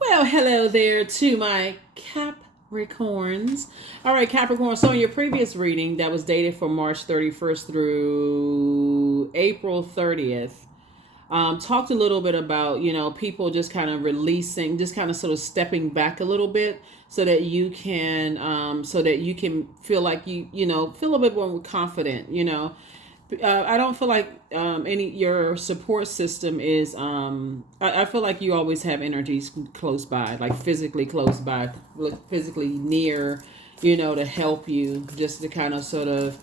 Well, hello there to my Capricorns. All right, Capricorn. So, in your previous reading that was dated from March 31st through April 30th, talked a little bit about, people just kind of releasing, just kind of sort of stepping back a little bit so that you can feel like feel a bit more confident, I don't feel like any your support system is I feel like you always have energies close by, like physically close by, physically near, to help you, just to kind of sort of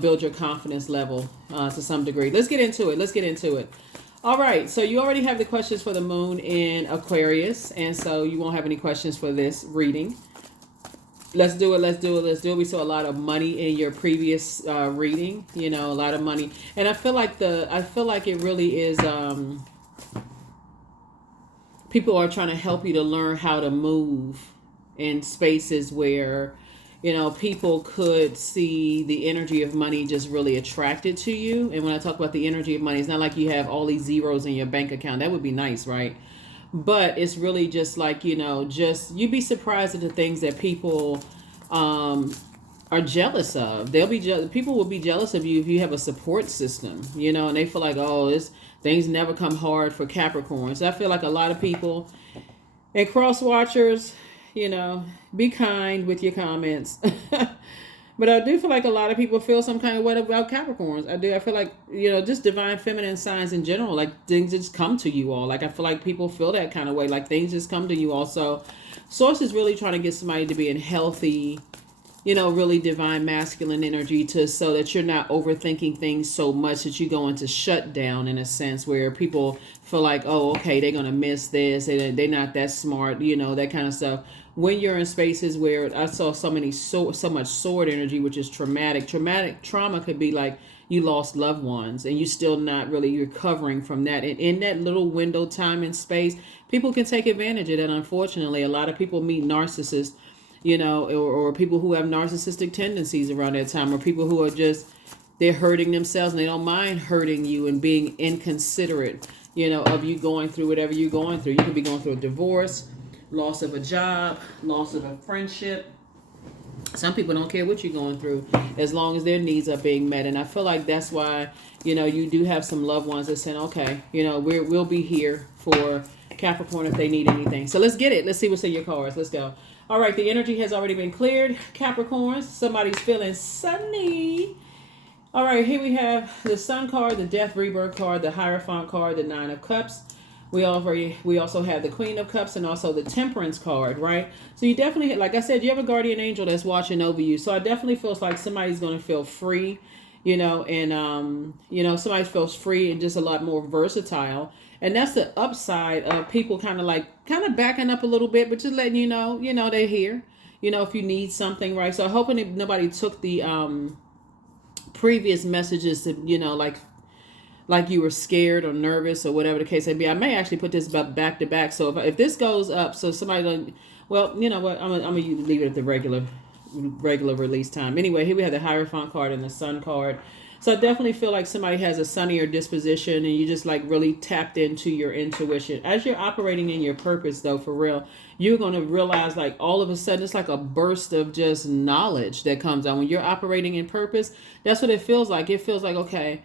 build your confidence level to some degree. Let's get into it. All right, so you already have the questions for the moon in Aquarius, and so you won't have any questions for this reading. Let's do it. We saw a lot of money in your previous reading, a lot of money. And I feel like it really is people are trying to help you to learn how to move in spaces where, people could see the energy of money just really attracted to you. And when I talk about the energy of money, it's not like you have all these zeros in your bank account. That would be nice, right? But it's really just like, just you'd be surprised at the things that people are jealous of. People will be jealous of you if you have a support system, and they feel like, oh, things never come hard for Capricorns. I feel like a lot of people and cross watchers, be kind with your comments. But I do feel like a lot of people feel some kind of way about Capricorns. I do. I feel like, just divine feminine signs in general, like things just come to you all. Like I feel like people feel that kind of way, like things just come to you all. So Source is really trying to get somebody to be in healthy, really divine masculine energy so that you're not overthinking things so much that you go into shutdown, in a sense where people feel like, oh, okay, they're going to miss this. They're not that smart, that kind of stuff. When you're in spaces where I saw so much sword energy, which is traumatic trauma could be like you lost loved ones and you still not really recovering from that. And in that little window time and space, people can take advantage of that. Unfortunately, a lot of people meet narcissists, or people who have narcissistic tendencies around that time, or people who are they're hurting themselves and they don't mind hurting you and being inconsiderate, of you going through whatever you're going through. You could be going through a divorce, loss of a job, loss of a friendship. Some people don't care what you're going through as long as their needs are being met. And I feel like that's why, you do have some loved ones that saying, okay, we'll be here for Capricorn if they need anything. So let's get it. Let's see what's in your cards. Let's go. All right, the energy has already been cleared. Capricorns, somebody's feeling sunny. All right, here we have the Sun card, the Death Rebirth card, the Hierophant card, the Nine of Cups. We also have the Queen of Cups and also the Temperance card, right? So you definitely, like I said, you have a guardian angel that's watching over you. So I definitely feels like somebody's going to feel free, and somebody feels free and just a lot more versatile. And that's the upside of people kind of backing up a little bit, but just letting they're here. If you need something, right? So I'm hoping nobody took the previous messages to, like you were scared or nervous or whatever the case may be. I may actually put this back to back. So if this goes up, so somebody don't, well, you know what? I'm gonna leave it at the regular release time. Anyway, here we have the Hierophant card and the Sun card. So I definitely feel like somebody has a sunnier disposition and you just like really tapped into your intuition. As you're operating in your purpose though, for real, you're going to realize like all of a sudden it's like a burst of just knowledge that comes out. When you're operating in purpose, that's what it feels like. It feels like, okay,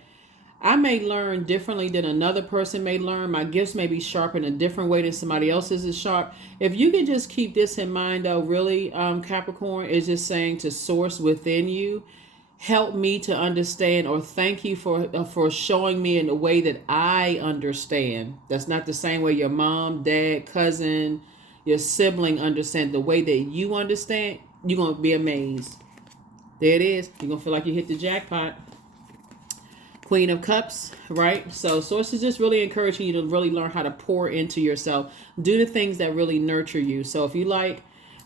I may learn differently than another person may learn. My gifts may be sharp in a different way than somebody else's is sharp. If you can just keep this in mind though, really, Capricorn is just saying to source within you, help me to understand, or thank you for showing me in a way that I understand. That's not the same way your mom, dad, cousin, your sibling understand. The way that you understand, you're going to be amazed. There it is. You're going to feel like you hit the jackpot. Queen of Cups, right? So Source is just really encouraging you to really learn how to pour into yourself. Do the things that really nurture you. So if you like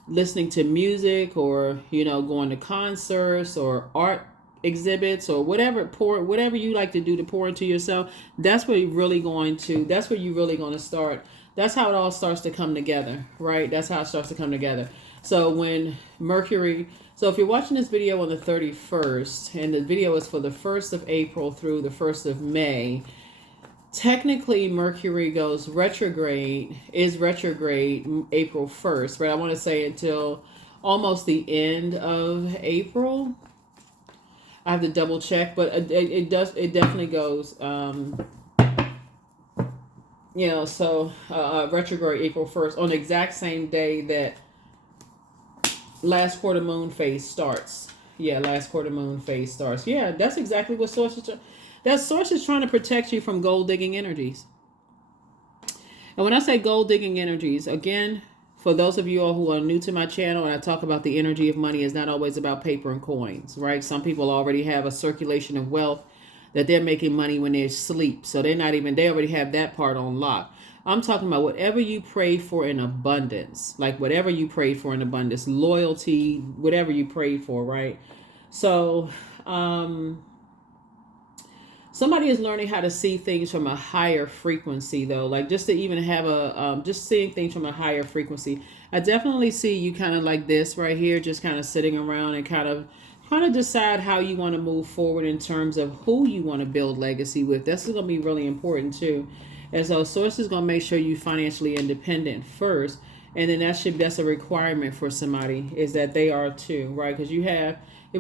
listening to music or, going to concerts or art exhibits or whatever you like to do to pour into yourself, that's where you're really going to start. That's how it all starts to come together, right? That's how it starts to come together. So when Mercury, so if you're watching this video on the 31st, and the video is for the 1st of April through the 1st of May, technically Mercury goes retrograde, is retrograde April 1st, right? I want to say until almost the end of April. I have to double check, but it definitely goes, so retrograde April 1st on the exact same day that last quarter moon phase starts. Yeah, last quarter moon phase starts. Yeah, that's exactly what Source is trying to protect you from gold digging energies. And when I say gold digging energies, again, for those of you all who are new to my channel, and I talk about the energy of money is not always about paper and coins, right? Some people already have a circulation of wealth that they're making money when they sleep. So they already have that part on lock. I'm talking about whatever you pray for in abundance, like whatever you pray for in abundance, loyalty, whatever you pray for, right? So, somebody is learning how to see things from a higher frequency, though, like just to even have just seeing things from a higher frequency. I definitely see you kind of like this right here, just kind of sitting around and kind of decide how you want to move forward in terms of who you want to build legacy with. That's going to be really important too. And so Source is going to make sure you financially independent first, and then that's a requirement for somebody, is that they are too, right? Because we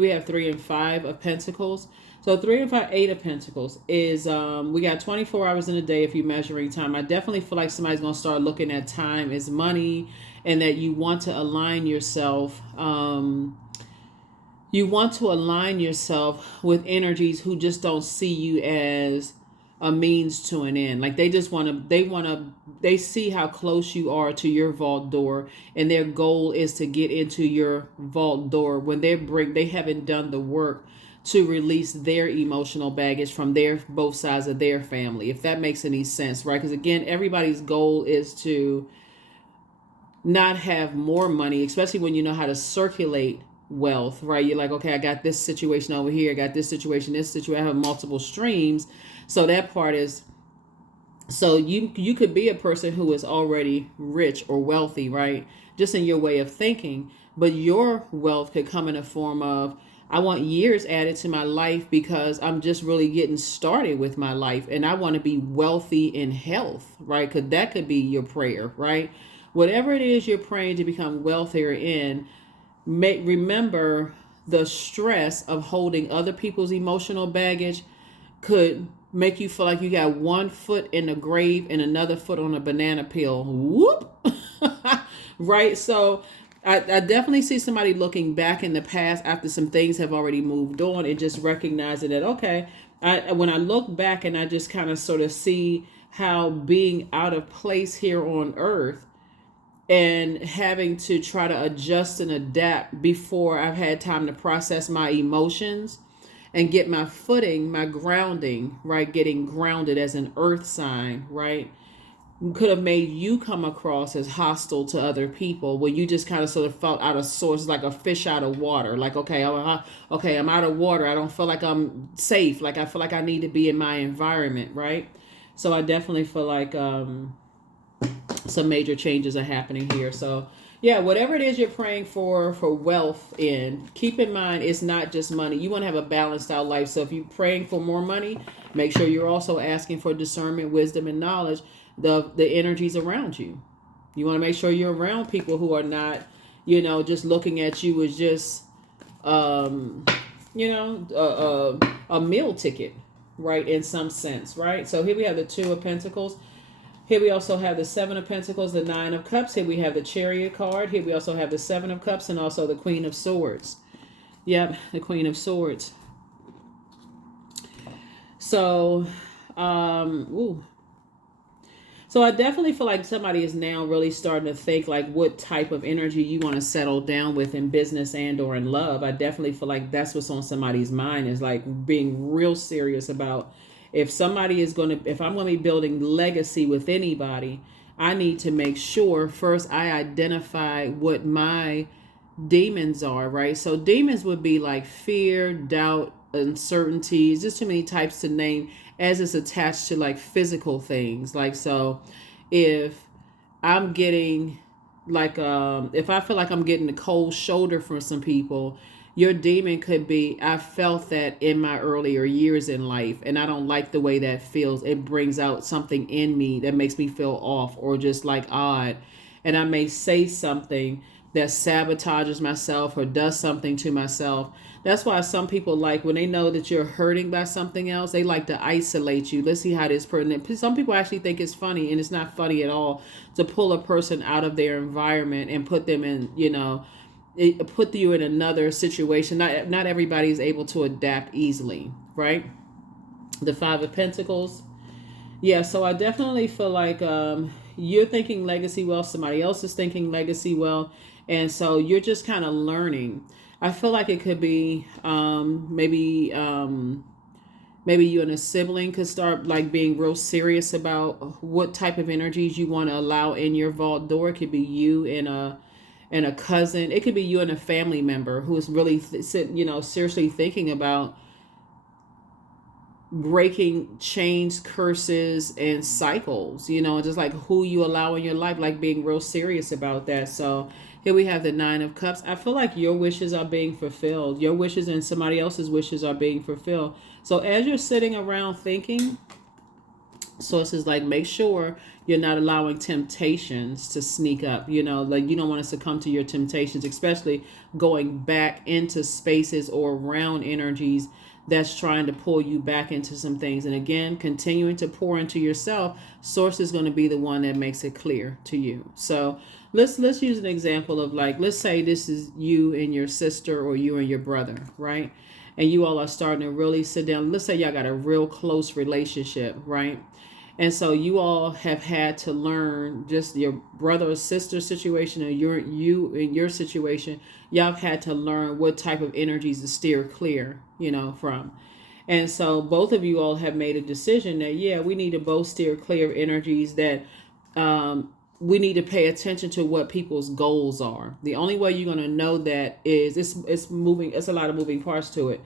have 3 and 5 of Pentacles. So 3 and 5, 8 of Pentacles is we got 24 hours in a day if you're measuring time. I definitely feel like somebody's gonna start looking at time as money, and that you want to align yourself. You want to align yourself with energies who just don't see you as a means to an end. Like they see how close you are to your vault door, and their goal is to get into your vault door when they haven't done the work to release their emotional baggage from both sides of their family, if that makes any sense, right? Because again, everybody's goal is to not have more money, especially when you know how to circulate wealth, right? You're like, okay, I got this situation over here, I got this situation, I have multiple streams. So that part is, so you could be a person who is already rich or wealthy, right? Just in your way of thinking, but your wealth could come in a form of, I want years added to my life because I'm just really getting started with my life, and I want to be wealthy in health, right? Because that could be your prayer, right? Whatever it is you're praying to become wealthier in, remember the stress of holding other people's emotional baggage could make you feel like you got one foot in the grave and another foot on a banana peel. Whoop! Right? So I definitely see somebody looking back in the past after some things have already moved on, and just recognizing that, okay, when I look back and I just kind of sort of see how being out of place here on earth and having to try to adjust and adapt before I've had time to process my emotions and get my footing, my grounding, right? Getting grounded as an earth sign, right? Could have made you come across as hostile to other people, where you just kind of sort of felt out of sorts, like a fish out of water. Like, okay, I'm out of water. I don't feel like I'm safe. Like, I feel like I need to be in my environment, right? So I definitely feel like some major changes are happening here. So yeah, whatever it is you're praying for wealth in, keep in mind it's not just money. You want to have a balanced out life. So if you're praying for more money, make sure you're also asking for discernment, wisdom, and knowledge, the energies around you. You want to make sure you're around people who are not, just looking at you as just a meal ticket, right? In some sense, right? So here we have the 2 of Pentacles. Here we also have the 7 of Pentacles, the 9 of Cups. Here we have the Chariot card. Here we also have the 7 of Cups, and also the Queen of Swords. Yep, the Queen of Swords. So, So I definitely feel like somebody is now really starting to think like what type of energy you want to settle down with in business and or in love. I definitely feel like that's what's on somebody's mind, is like being real serious about, if I'm going to be building legacy with anybody, I need to make sure first I identify what my demons are, right? So demons would be like fear, doubt, uncertainties, just too many types to name, as it's attached to like physical things. Like, so if I'm getting like, if I feel like I'm getting a cold shoulder from some people, your demon could be, I felt that in my earlier years in life, and I don't like the way that feels. It brings out something in me that makes me feel off or just like odd. And I may say something that sabotages myself or does something to myself. That's why some people, like when they know that you're hurting by something else, they like to isolate you. Let's see how this person. Some people actually think it's funny, and it's not funny at all, to pull a person out of their environment and put them in, it put you in another situation. Not everybody is able to adapt easily, right? The Five of Pentacles. Yeah, so I definitely feel like you're thinking legacy wealth, somebody else is thinking legacy wealth, and so you're just kind of learning. I feel like it could be maybe you and a sibling could start like being real serious about what type of energies you want to allow in your vault door. It could be you and a cousin. It could be you and a family member who's really seriously thinking about breaking chains, curses, and cycles, just like who you allow in your life, like being real serious about that. So here we have the Nine of Cups. I feel like your wishes are being fulfilled. Your wishes and somebody else's wishes are being fulfilled. So as you're sitting around thinking, sources like make sure you're not allowing temptations to sneak up, like you don't want to succumb to your temptations, especially going back into spaces or around energies that's trying to pull you back into some things. And again, continuing to pour into yourself, source is going to be the one that makes it clear to you. So let's use an example of, like, let's say this is you and your sister or you and your brother, right? And you all are starting to really sit down. Let's say y'all got a real close relationship, right? And so you all have had to learn, just your brother or sister situation, or you in your situation, y'all have had to learn what type of energies to steer clear, from. And so both of you all have made a decision that, yeah, we need to both steer clear of energies that we need to pay attention to what people's goals are. The only way you're going to know that is it's moving. It's a lot of moving parts to it.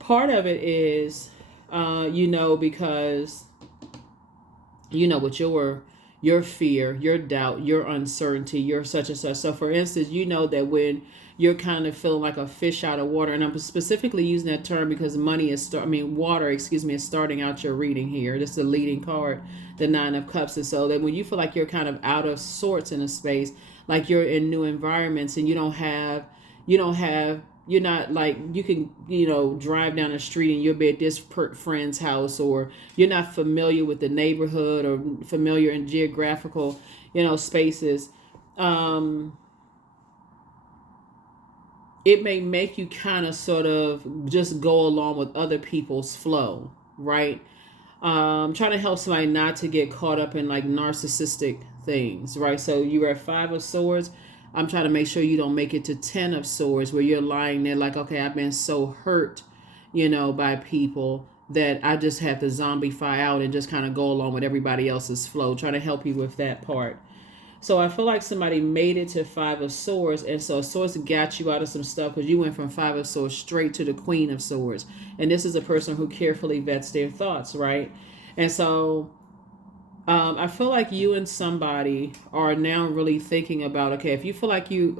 Part of it is, because what your fear, your doubt, your uncertainty, your such and such. So for instance, that when you're kind of feeling like a fish out of water, and I'm specifically using that term because water, is starting out your reading here. This is the leading card, the Nine of Cups. And so that when you feel like you're kind of out of sorts in a space, like you're in new environments and you're not like, you can, drive down the street and you'll be at this friend's house, or you're not familiar with the neighborhood or familiar in geographical, spaces. It may make you kind of sort of just go along with other people's flow, right? Trying to help somebody not to get caught up in like narcissistic things, right? So you are at Five of Swords. I'm trying to make sure you don't make it to 10 of Swords, where you're lying there like, okay, I've been so hurt, by people that I just have to zombify out and just kind of go along with everybody else's flow. Trying to help you with that part. So I feel like somebody made it to Five of Swords, and so Swords got you out of some stuff because you went from Five of Swords straight to the Queen of Swords. And this is a person who carefully vets their thoughts, right? And so I feel like you and somebody are now really thinking about, okay, if you feel like you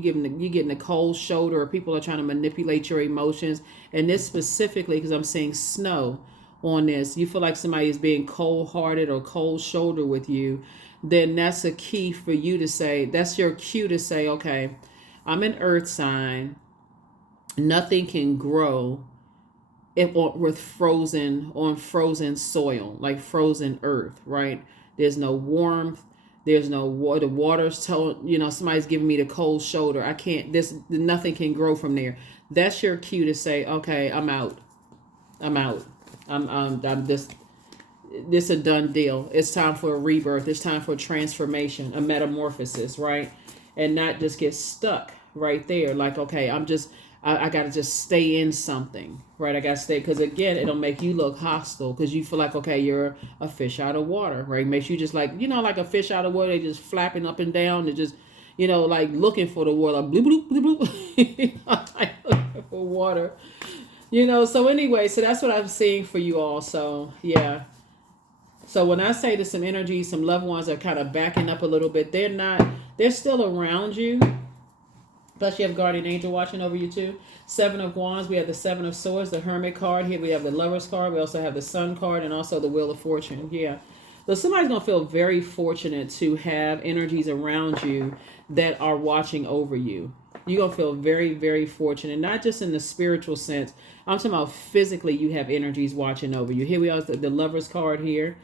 getting a cold shoulder, or people are trying to manipulate your emotions, and this specifically because I'm seeing snow on this, you feel like somebody is being cold-hearted or cold shoulder with you, then that's a key for you to say, that's your cue to say, okay, I'm an earth sign. Nothing can grow with frozen soil, like frozen earth, right? There's no warmth. There's no water. The water's telling, somebody's giving me the cold shoulder. I can't, nothing can grow from there. That's your cue to say, okay, I'm out. I'm this a done deal. It's time for a rebirth. It's time for a transformation, a metamorphosis, right? And not just get stuck right there. Like, okay, I got to just stay in something, right? I got to stay, because again, it'll make you look hostile because you feel like, okay, you're a fish out of water, right? Makes you just like, like a fish out of water, they just flapping up and down. They're just, like looking for the water, like bloop, bloop, bloop, bloop. Like looking for water, So anyway, so that's what I'm seeing for you all. So yeah. So when I say that some energy, some loved ones are kind of backing up a little bit, they're still around you, Plus, you have guardian angel watching over you too. Seven of Wands. We have the Seven of Swords, the Hermit card. Here we have the Lover's card. We also have the Sun card and also the Wheel of Fortune. Yeah. So somebody's gonna feel very fortunate to have energies around you that are watching over you. You're gonna feel very, very fortunate, not just in the spiritual sense. I'm talking about physically. You have energies watching over you. Here we are, the Lover's card here.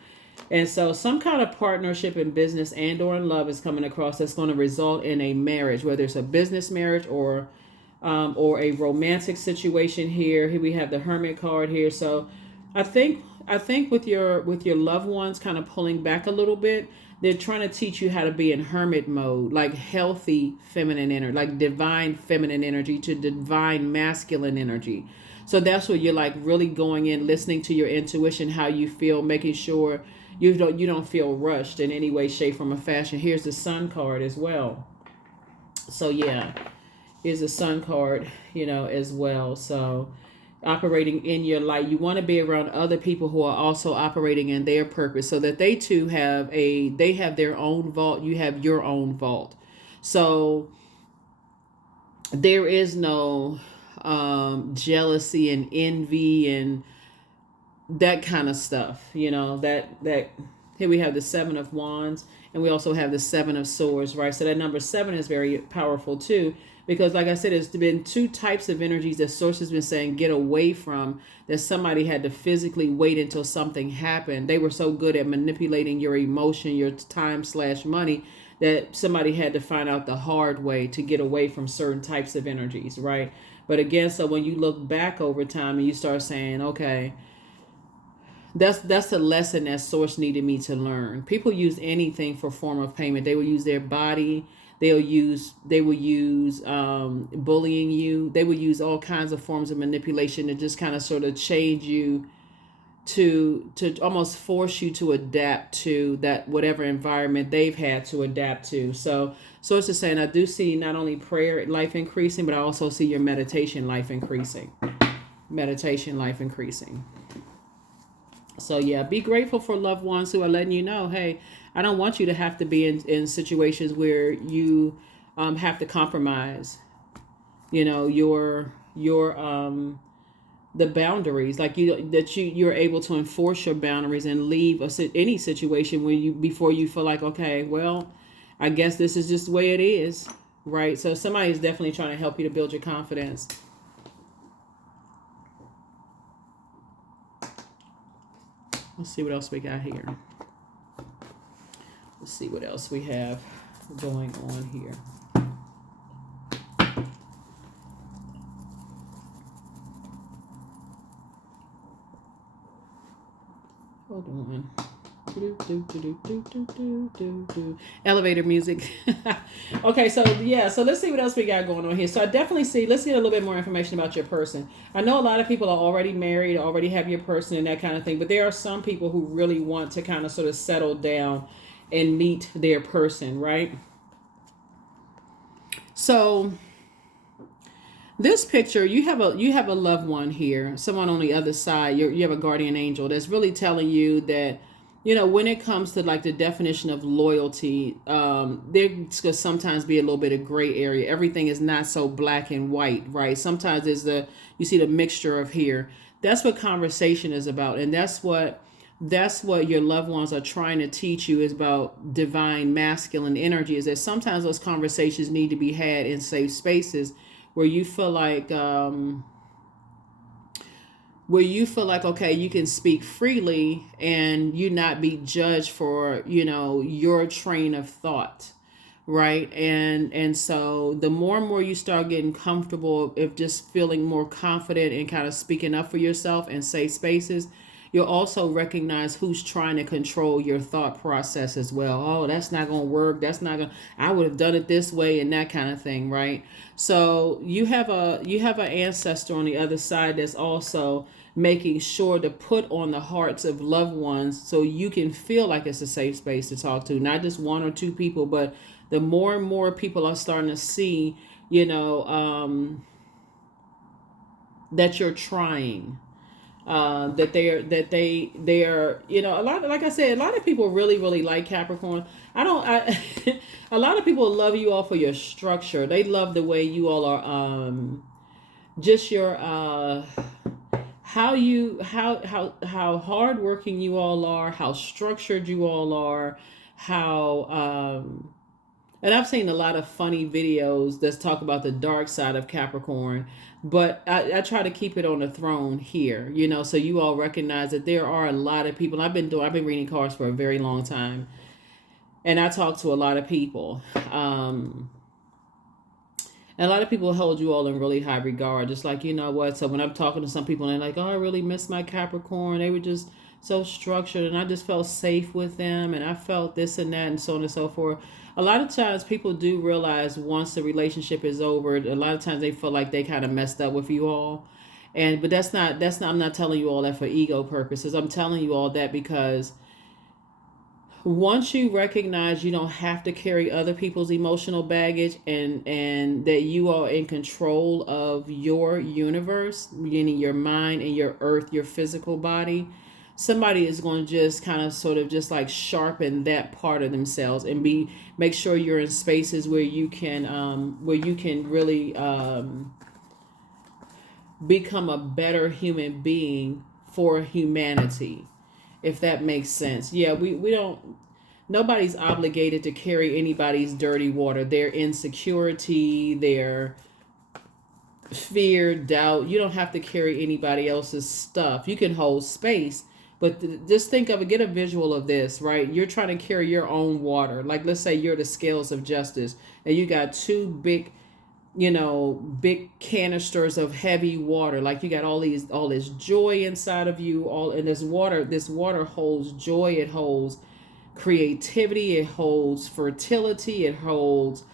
And so some kind of partnership in business and or in love is coming across that's going to result in a marriage, whether it's a business marriage or a romantic situation here. Here we have the Hermit card here. So I think with your loved ones kind of pulling back a little bit, they're trying to teach you how to be in hermit mode, like healthy feminine energy, like divine feminine energy to divine masculine energy. So that's where you're like really going in, listening to your intuition, how you feel, making sure you don't feel rushed in any way, shape, form, or fashion. Here's the Sun card as well. So yeah, here's the Sun card, as well. So operating in your light, you want to be around other people who are also operating in their purpose, so that they too have their own vault. You have your own vault. So there is no jealousy and envy and that kind of stuff, that here we have the Seven of Wands and we also have the Seven of Swords, right? So that number 7 is very powerful too, because like I said, there's been two types of energies that source has been saying get away from, that somebody had to physically wait until something happened. They were so good at manipulating your emotion, your time/money, that somebody had to find out the hard way to get away from certain types of energies, right? But again, so when you look back over time and you start saying, okay, that's the lesson that source needed me to learn. People use anything for form of payment. They will use their body. They will use bullying you. They will use all kinds of forms of manipulation to just kind of sort of change you, to almost force you to adapt to that whatever environment they've had to adapt to. So it's just saying, I do see not only prayer life increasing, but I also see your meditation life increasing. So yeah, be grateful for loved ones who are letting you know, hey, I don't want you to have to be in situations where you have to compromise, your the boundaries, like you're able to enforce your boundaries and leave any situation before you feel like, okay, well, I guess this is just the way it is, right? So somebody is definitely trying to help you to build your confidence. Let's see what else we got here. Let's see what else we have going on here. Hold on. Elevator music. Okay, so let's see what else we got going on here. So I definitely let's get a little bit more information about your person. I know a lot of people are already married, already have your person and that kind of thing, but there are some people who really want to kind of sort of settle down and meet their person, right? So this picture, you have a loved one here, someone on the other side. You have a guardian angel that's really telling you that, when it comes to like the definition of loyalty, there could sometimes be a little bit of gray area. Everything is not so black and white, right? Sometimes you see the mixture of here. That's what conversation is about, and that's what your loved ones are trying to teach you, is about divine masculine energy. Is that sometimes those conversations need to be had in safe spaces where you feel like okay, you can speak freely and you not be judged for your train of thought, right? And so the more and more you start getting comfortable, if just feeling more confident and kind of speaking up for yourself in safe spaces, you'll also recognize who's trying to control your thought process as well. Oh, that's not going to work. That's not going to, I would have done it this way, and that kind of thing, right? So you have an ancestor on the other side that's also making sure to put on the hearts of loved ones so you can feel like it's a safe space to talk to, not just one or two people, but the more and more people are starting to see, that you're trying. That they are, a lot, like I said, a lot of people really, really like Capricorn. I don't. I a lot of people love you all for your structure. They love the way you all are. Just your how you how hardworking you all are, how structured you all are, how and I've seen a lot of funny videos that talk about the dark side of Capricorn, but I try to keep it on the throne here, you know, so you all recognize that there are a lot of people. I've been reading cards for a very long time, and I talk to a lot of people. And a lot of people hold you all in really high regard. Just like, you know what? So when I'm talking to some people and they're like, oh, I really miss my Capricorn. They were just so structured and I just felt safe with them and I felt this and that and so on and so forth. A lot of times people do realize once the relationship is over, a lot of times they feel like they kind of messed up with you all. But that's not, I'm not telling you all that for ego purposes. I'm telling you all that because once you recognize you don't have to carry other people's emotional baggage and that you are in control of your universe, meaning your mind and your earth, your physical body, somebody is going to just kind of sort of just like sharpen that part of themselves and make sure you're in spaces where you can really become a better human being for humanity, if that makes sense. Yeah, we don't, nobody's obligated to carry anybody's dirty water, their insecurity, their fear, doubt. You don't have to carry anybody else's stuff. You can hold space, but just think of it, get a visual of this, right? You're trying to carry your own water. Like, let's say you're the scales of justice and you got two big, you know, big canisters of heavy water. Like you got all this joy inside of you, and this water holds joy, it holds creativity, it holds fertility, it holds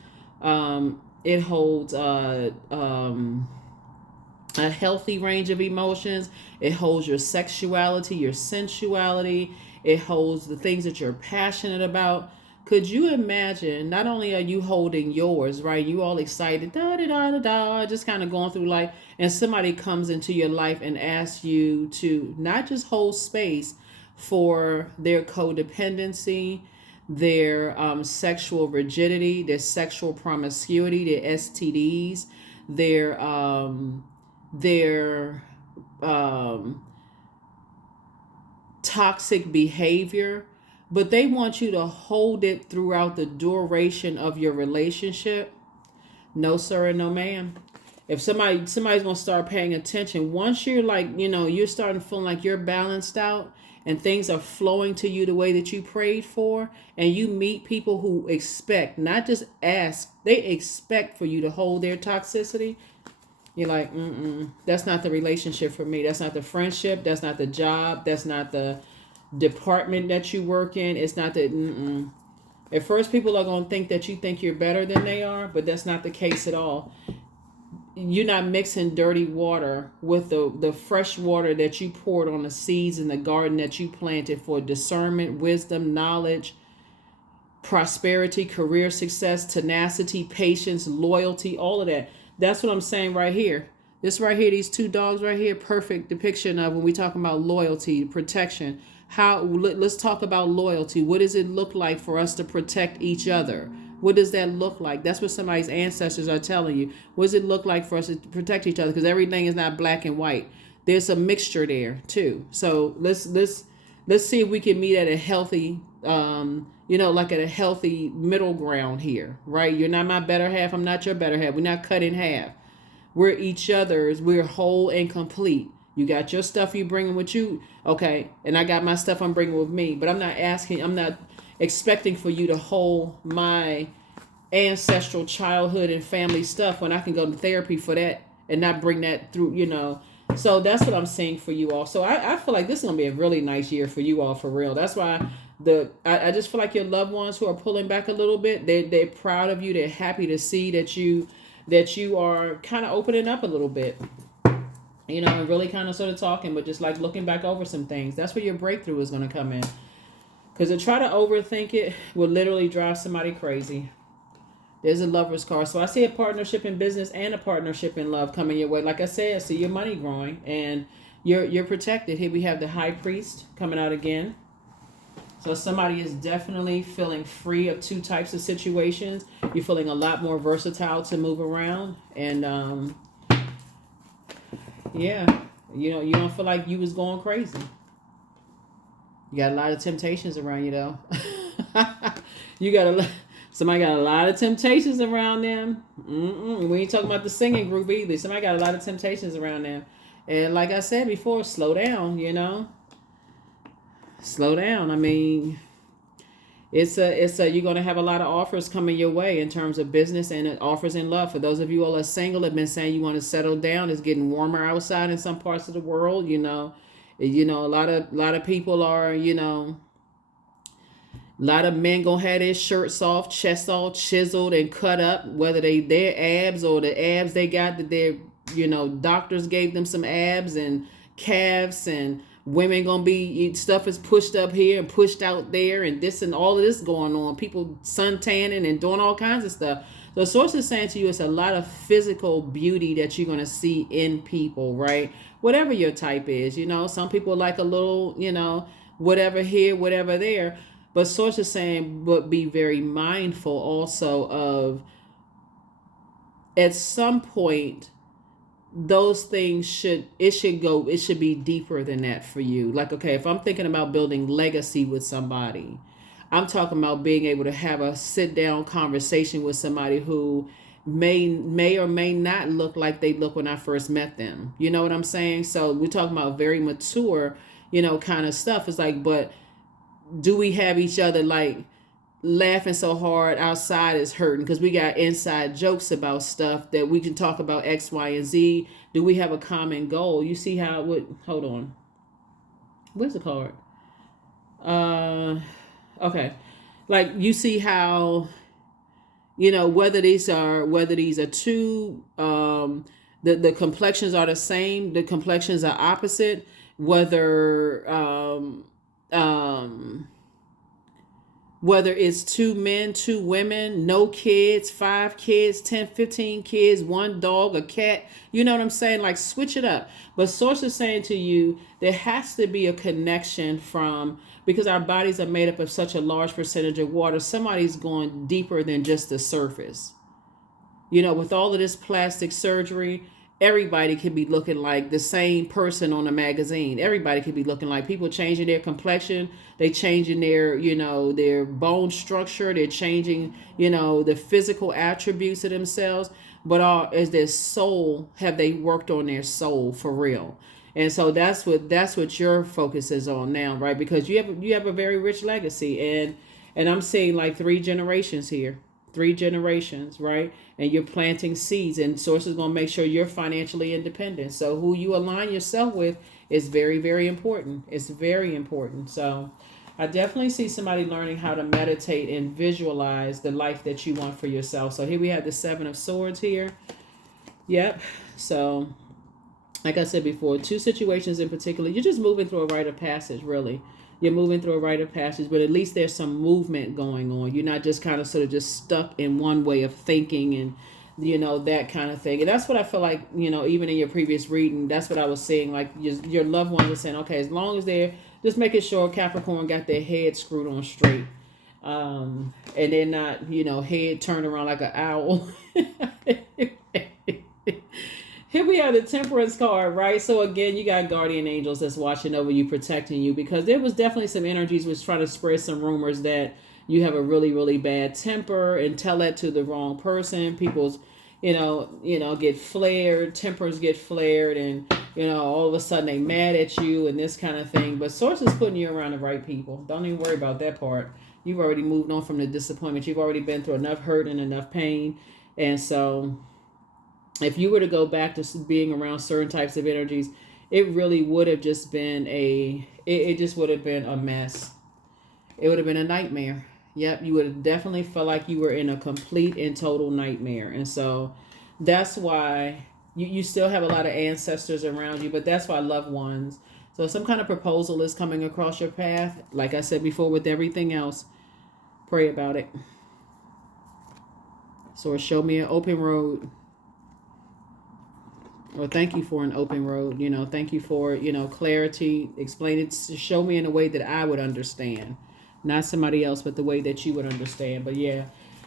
a healthy range of emotions. It holds your sexuality, your sensuality. It holds the things that you're passionate about. Could you imagine, not only are you holding yours, right? You all excited, da da da da da, just kind of going through life, and somebody comes into your life and asks you to not just hold space for their codependency, their sexual rigidity, their sexual promiscuity, their STDs, their toxic behavior, but they want you to hold it throughout the duration of your relationship. No sir and no ma'am. If somebody's gonna start paying attention, once you're like, you know, you're starting feeling like you're balanced out and things are flowing to you the way that you prayed for, and you meet people who expect, not just ask, they expect for you to hold their toxicity. You're like, that's not the relationship for me. That's not the friendship. That's not the job. That's not the department that you work in. It's not the, At first, people are going to think that you think you're better than they are, but that's not the case at all. You're not mixing dirty water with the fresh water that you poured on the seeds in the garden that you planted for discernment, wisdom, knowledge, prosperity, career success, tenacity, patience, loyalty, all of that. That's what I'm saying right here. This right here, these two dogs right here, perfect depiction of when we talk about loyalty, protection. Let's talk about loyalty. What does it look like for us to protect each other? What does that look like? That's what somebody's ancestors are telling you. What does it look like for us to protect each other? Because everything is not black and white. There's a mixture there too. So let's see if we can meet at a healthy, like at a healthy middle ground here, right? You're not my better half. I'm not your better half. We're not cut in half. We're each other's. We're whole and complete. You got your stuff you bringing with you, okay, and I got my stuff I'm bringing with me. But I'm not expecting for you to hold my ancestral childhood and family stuff when I can go to therapy for that and not bring that through, So that's what I'm saying for you all. So I feel like this is going to be a really nice year for you all, for real. That's why I just feel like your loved ones who are pulling back a little bit, they're proud of you. They're happy to see that you are kind of opening up a little bit. And really kind of sort of talking, but just like looking back over some things. That's where your breakthrough is going to come in. Because to try to overthink it will literally drive somebody crazy. There's a lover's card. So I see a partnership in business and a partnership in love coming your way. Like I said, I see your money growing and you're protected. Here we have the high priest coming out again. So somebody is definitely feeling free of two types of situations. You're feeling a lot more versatile to move around, and yeah, you don't feel like you was going crazy. You got a lot of temptations around you though. you got a somebody got a lot of temptations around them. We ain't talking about the singing group either. Somebody got a lot of temptations around them, and like I said before, slow down. Slow down. I mean, it's a you're gonna have a lot of offers coming your way in terms of business and offers in love. For those of you all are single, have been saying you want to settle down. It's getting warmer outside in some parts of the world. A lot of people are. A lot of men gonna have their shirts off, chest all chiseled and cut up, whether their abs or the abs they got that their doctors gave them some abs and calves, and women gonna be stuff is pushed up here and pushed out there, and this and all of this going on. People sun tanning and doing all kinds of stuff. The source is saying to you it's a lot of physical beauty that you're gonna see in people, right? Whatever your type is, some people like a little, whatever here, whatever there. But source is saying, but be very mindful also of, at some point, those things should be deeper than that for you. Like, okay, if I'm thinking about building legacy with somebody, I'm talking about being able to have a sit down conversation with somebody who may or may not look like they look when I first met them. You know what I'm saying? So we're talking about very mature, kind of stuff. It's like, but do we have each other like laughing so hard outside is hurting because we got inside jokes about stuff that we can talk about X, Y, and Z? Do we have a common goal? You see how it would, hold on. Where's the card? Okay. Like you see how, whether these are two, the complexions are the same, the complexions are opposite, whether, whether it's two men, two women, no kids, 5 kids, 10, 15 kids, one dog, a cat, you know what I'm saying? Like switch it up. But source is saying to you, there has to be a connection because our bodies are made up of such a large percentage of water. Somebody's going deeper than just the surface. With all of this plastic surgery, everybody could be looking like the same person on a magazine. Everybody could be looking like people changing their complexion. They changing their bone structure. They're changing, the physical attributes of themselves. But is their soul, have they worked on their soul for real? And so that's what your focus is on now, right? Because you have a very rich legacy, and I'm seeing like 3 generations here. 3 generations, right? And you're planting seeds, and source is going to make sure you're financially independent. So who you align yourself with is very, very important. It's very important. So I definitely see somebody learning how to meditate and visualize the life that you want for yourself. So here we have the 7 of Swords here. Yep. So like I said before, 2 situations in particular, you're just moving through a rite of passage, really. You're moving through a rite of passage, but at least there's some movement going on. You're not just kind of sort of just stuck in one way of thinking and, that kind of thing. And that's what I feel like, even in your previous reading, that's what I was saying. Like your loved ones are saying, okay, as long as they're just making sure Capricorn got their head screwed on straight. And they're not, head turned around like an owl. Here we have the Temperance card, right? So again, you got guardian angels that's watching over you, protecting you, because there was definitely some energies was trying to spread some rumors that you have a really, really bad temper and tell that to the wrong person. People's, get flared, tempers get flared, and, all of a sudden they mad at you and this kind of thing. But source is putting you around the right people. Don't even worry about that part. You've already moved on from the disappointment. You've already been through enough hurt and enough pain. And so if you were to go back to being around certain types of energies, it really would have just been it just would have been a mess. It would have been a nightmare. Yep, you would have definitely felt like you were in a complete and total nightmare. And so that's why you still have a lot of ancestors around you, but that's why loved ones. So some kind of proposal is coming across your path. Like I said before, with everything else, pray about it. So show me an open road. Or thank you for an open road. Thank you for, clarity. Explain it. Show me in a way that I would understand. Not somebody else, but the way that you would understand. But yeah,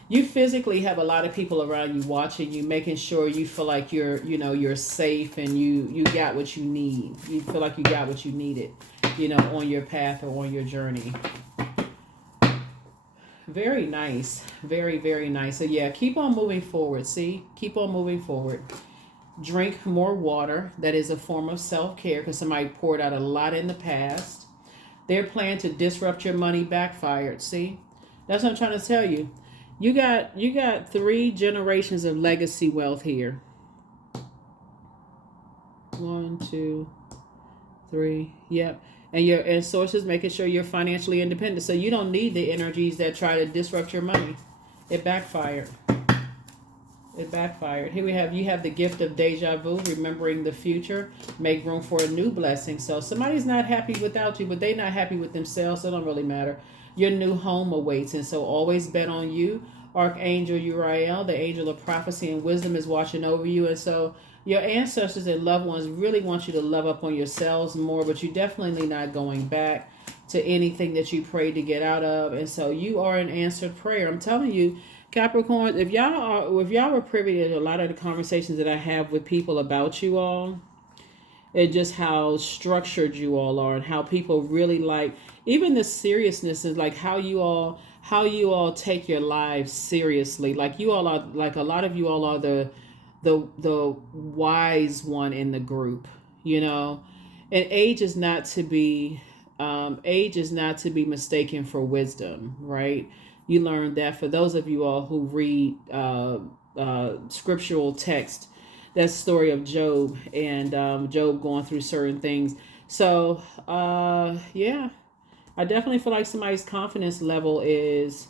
you physically have a lot of people around you watching you, making sure you feel like you're safe and you got what you need. You feel like you got what you needed, on your path or on your journey. Very nice. Very, very nice. So yeah, keep on moving forward. See? Keep on moving forward. Drink more water. That is a form of self-care because somebody poured out a lot in the past. Their plan to disrupt your money backfired. See? That's what I'm trying to tell you. You got 3 generations of legacy wealth here. 1, 2, 3. Yep. And sources making sure you're financially independent. So you don't need the energies that try to disrupt your money. It backfired. It backfired. Here you have the gift of deja vu, remembering the future, make room for a new blessing. So somebody's not happy without you, but they're not happy with themselves, so it don't really matter. Your new home awaits, and so always bet on you. Archangel Uriel, the angel of prophecy and wisdom, is watching over you, and so your ancestors and loved ones really want you to love up on yourselves more, but you're definitely not going back to anything that you prayed to get out of, and so you are an answered prayer. I'm telling you, Capricorn, if y'all were privy to a lot of the conversations that I have with people about you all, and just how structured you all are, and how people really like even the seriousness is like how you all take your lives seriously. Like you all are, like a lot of you all are the wise one in the group, and age is not to be mistaken for wisdom, right? You learned that for those of you all who read scriptural text, that story of Job and Job going through certain things. So yeah, I definitely feel like somebody's confidence level is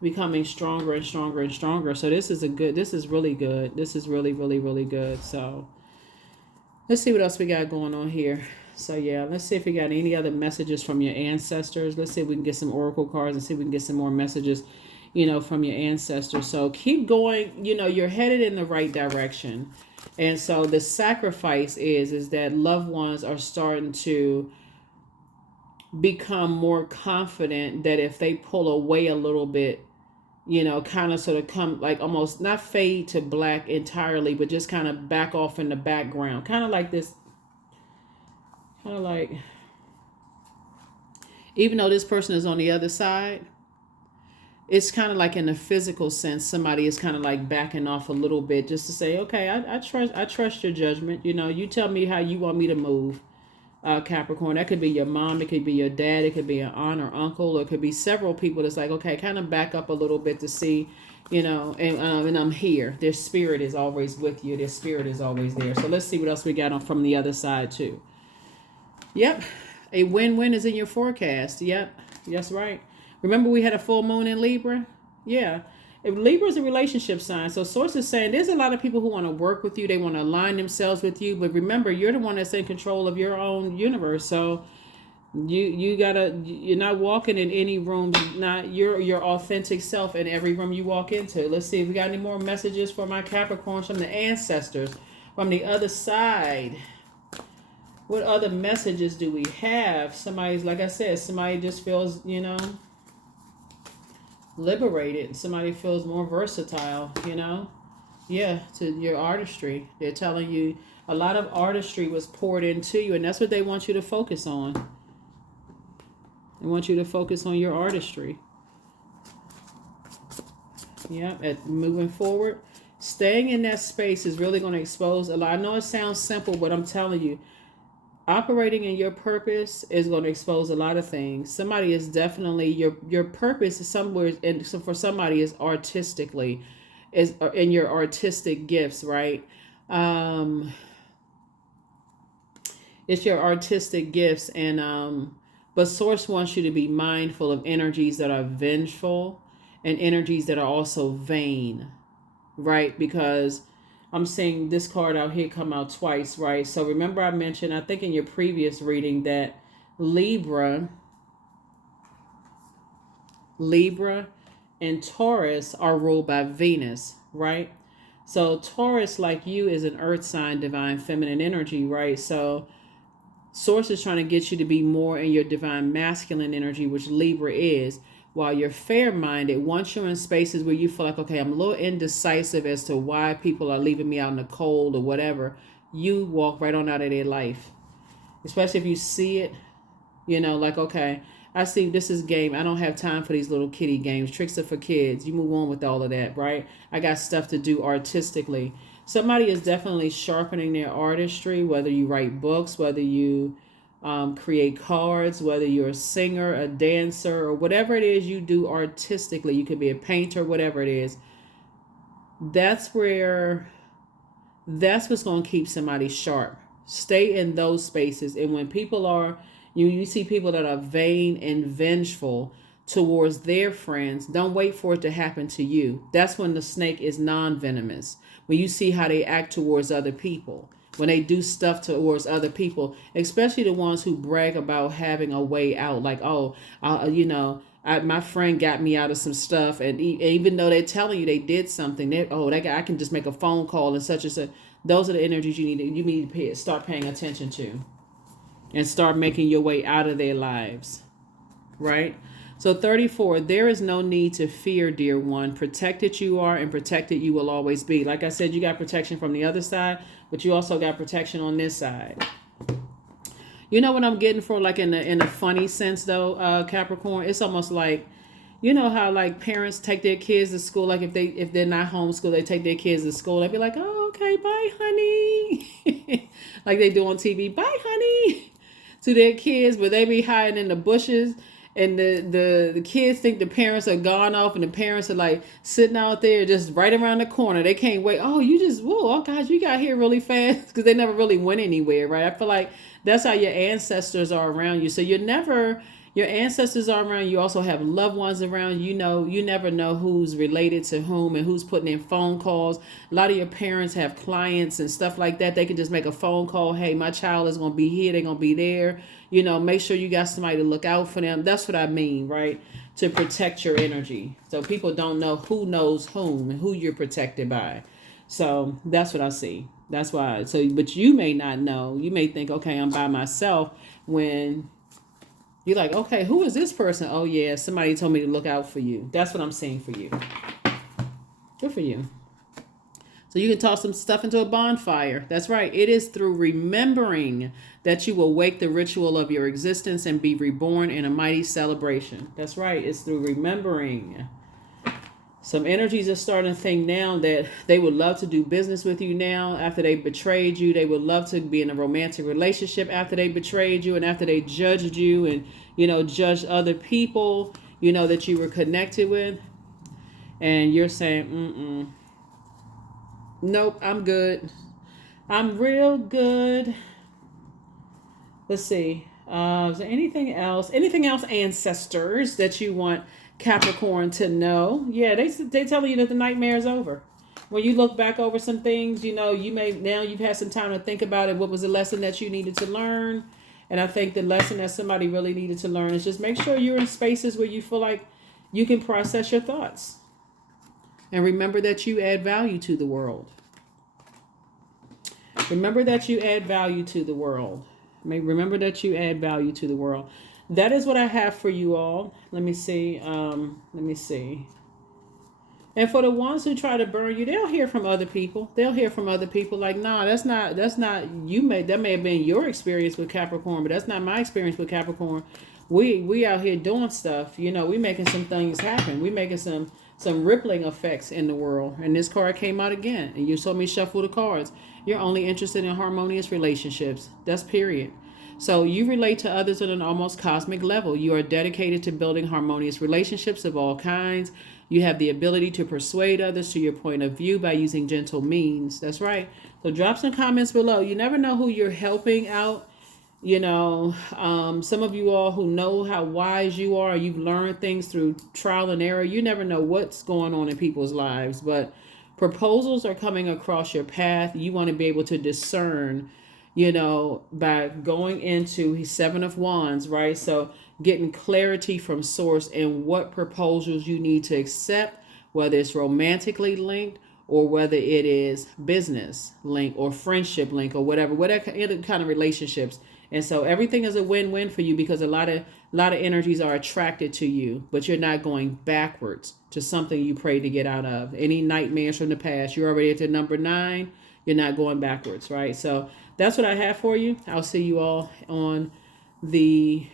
becoming stronger and stronger and stronger. So this is really good. This is really, really, really good. So let's see what else we got going on here. So yeah, let's see if we got any other messages from your ancestors. Let's see if we can get some oracle cards and see if we can get some more messages, from your ancestors. So keep going. You're headed in the right direction. And so the sacrifice is that loved ones are starting to become more confident that if they pull away a little bit, kind of sort of come like almost not fade to black entirely, but just kind of back off in the background. Kind of like this. Kind of like, even though this person is on the other side, it's kind of like in a physical sense, somebody is kind of like backing off a little bit just to say, okay, I trust your judgment. You tell me how you want me to move, Capricorn. That could be your mom, it could be your dad, it could be an aunt or uncle, or it could be several people that's like, okay, kind of back up a little bit to see, and I'm here. Their spirit is always with you. Their spirit is always there. So let's see what else we got on from the other side too. Yep. A win-win is in your forecast. Yep. That's right. Remember we had a full moon in Libra? Yeah. If Libra is a relationship sign, so source is saying there's a lot of people who want to work with you. They want to align themselves with you. But remember, you're the one that's in control of your own universe. So you're not walking in any room, not your authentic self in every room you walk into. Let's see if we got any more messages for my Capricorns from the ancestors from the other side. What other messages do we have? Somebody's, like I said, somebody just feels, liberated. Somebody feels more versatile, Yeah, to your artistry. They're telling you a lot of artistry was poured into you, and that's what they want you to focus on. They want you to focus on your artistry. Yeah, moving forward. Staying in that space is really going to expose a lot. I know it sounds simple, but I'm telling you, operating in your purpose is going to expose a lot of things. Somebody is definitely your purpose is somewhere, and so for somebody is artistically, is in your artistic gifts, right? It's your artistic gifts, and but source wants you to be mindful of energies that are vengeful and energies that are also vain, right? Because I'm seeing this card out here come out twice, right? So remember I mentioned, I think in your previous reading, that Libra and Taurus are ruled by Venus, right? So Taurus, like you, is an earth sign, divine feminine energy, right? So Source is trying to get you to be more in your divine masculine energy, which Libra is, while you're fair-minded. Once you're in spaces where you feel like, okay, I'm a little indecisive as to why people are leaving me out in the cold or whatever, you walk right on out of their life. Especially if you see it, like, okay, I see this is game. I don't have time for these little kiddie games. Tricks are for kids. You move on with all of that, right? I got stuff to do artistically. Somebody is definitely sharpening their artistry, whether you write books, whether you create cards, whether you're a singer, a dancer, or whatever it is you do artistically. You could be a painter, whatever it is. That's what's going to keep somebody sharp. Stay in those spaces. And when people are, you see people that are vain and vengeful towards their friends, don't wait for it to happen to you. That's when the snake is non-venomous. When you see how they act towards other people, when they do stuff towards other people, especially the ones who brag about having a way out, like, oh, my friend got me out of some stuff, and even though they're telling you they did something, I can just make a phone call and such and such. Those are the energies you need to start paying attention to, and start making your way out of their lives, right? So 34, there is no need to fear, dear one. Protected you are, and protected you will always be. Like I said, you got protection from the other side, but you also got protection on this side. You know what I'm getting for, like, in a funny sense though, Capricorn? It's almost like, you know how like parents take their kids to school, like if they're not homeschooled, they take their kids to school. They'd be like, oh, okay, bye, honey. Like they do on TV, bye, honey, to their kids, but they be hiding in the bushes. And the kids think the parents are gone off, and the parents are like sitting out there just right around the corner. They can't wait. Oh, oh gosh, you got here really fast, because they never really went anywhere, right? I feel like that's how your ancestors are around you. So your ancestors are around you. You also have loved ones around you. You never know who's related to whom and who's putting in phone calls. A lot of your parents have clients and stuff like that. They can just make a phone call. Hey, my child is going to be here. They're going to be there. Make sure you got somebody to look out for them. That's what I mean, right? To protect your energy. So people don't know who knows whom and who you're protected by. So that's what I see. That's why. So, but you may not know. You may think, okay, I'm by myself, when you're like, okay, who is this person? Oh, yeah, somebody told me to look out for you. That's what I'm saying for you. Good for you. So you can toss some stuff into a bonfire. That's right. It is through remembering that you will wake the ritual of your existence and be reborn in a mighty celebration. That's right. It's through remembering. Some energies are starting to think now that they would love to do business with you now after they betrayed you. They would love to be in a romantic relationship after they betrayed you, and after they judged you and, judged other people, that you were connected with. And you're saying, nope, I'm good. I'm real good. Let's see. Is there anything else? Anything else, ancestors, that you want Capricorn to know? Yeah, they telling you that the nightmare is over. When you look back over some things, you've had some time to think about it. What was the lesson that you needed to learn? And I think the lesson that somebody really needed to learn is just make sure you're in spaces where you feel like you can process your thoughts. And remember that you add value to the world. Remember that you add value to the world. Remember that you add value to the world. That is what I have for you all. Let me see. And for the ones who try to burn you, they'll hear from other people. Like, nah, that's not that may have been your experience with Capricorn, but that's not my experience with Capricorn. We out here doing stuff. We making some things happen. We making some rippling effects in the world. And this card came out again. And you saw me shuffle the cards. You're only interested in harmonious relationships. That's period. So you relate to others at an almost cosmic level. You are dedicated to building harmonious relationships of all kinds. You have the ability to persuade others to your point of view by using gentle means. That's right. So drop some comments below. You never know who you're helping out. Some of you all who know how wise you are, you've learned things through trial and error. You never know what's going on in people's lives, but proposals are coming across your path. You want to be able to discern, by going into Seven of Wands, right? So getting clarity from source and what proposals you need to accept, whether it's romantically linked or whether it is business link or friendship link or whatever kind of relationships. And so everything is a win-win for you, because a lot of energies are attracted to you, but you're not going backwards to something you prayed to get out of. Any nightmares from the past, you're already at the number 9. You're not going backwards, right? So that's what I have for you. I'll see you all on the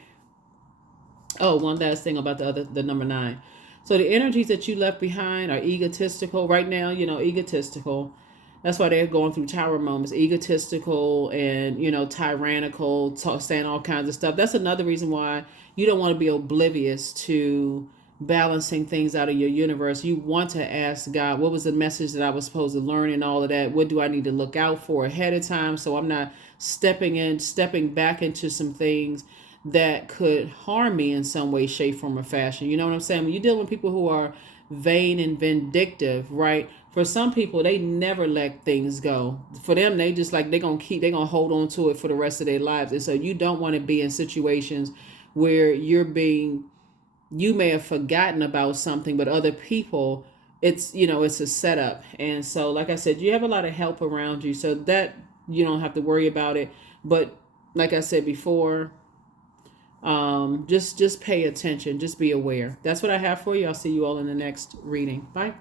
one last thing about the number 9. So the energies that you left behind are egotistical right now. Egotistical. That's why they're going through tower moments. Egotistical and tyrannical, saying all kinds of stuff. That's another reason why you don't want to be oblivious to balancing things out of your universe. You want to ask God, what was the message that I was supposed to learn and all of that? What do I need to look out for ahead of time, so I'm not stepping back into some things that could harm me in some way, shape, form, or fashion. You know what I'm saying? When you deal with people who are vain and vindictive, right? For some people, they never let things go. For them, they just like they're gonna hold on to it for the rest of their lives. And so you don't want to be in situations where you may have forgotten about something, but other people, it's a setup. And so, like I said, you have a lot of help around you, so that you don't have to worry about it. But like I said before, just pay attention, just be aware. That's what I have for you. I'll see you all in the next reading. Bye.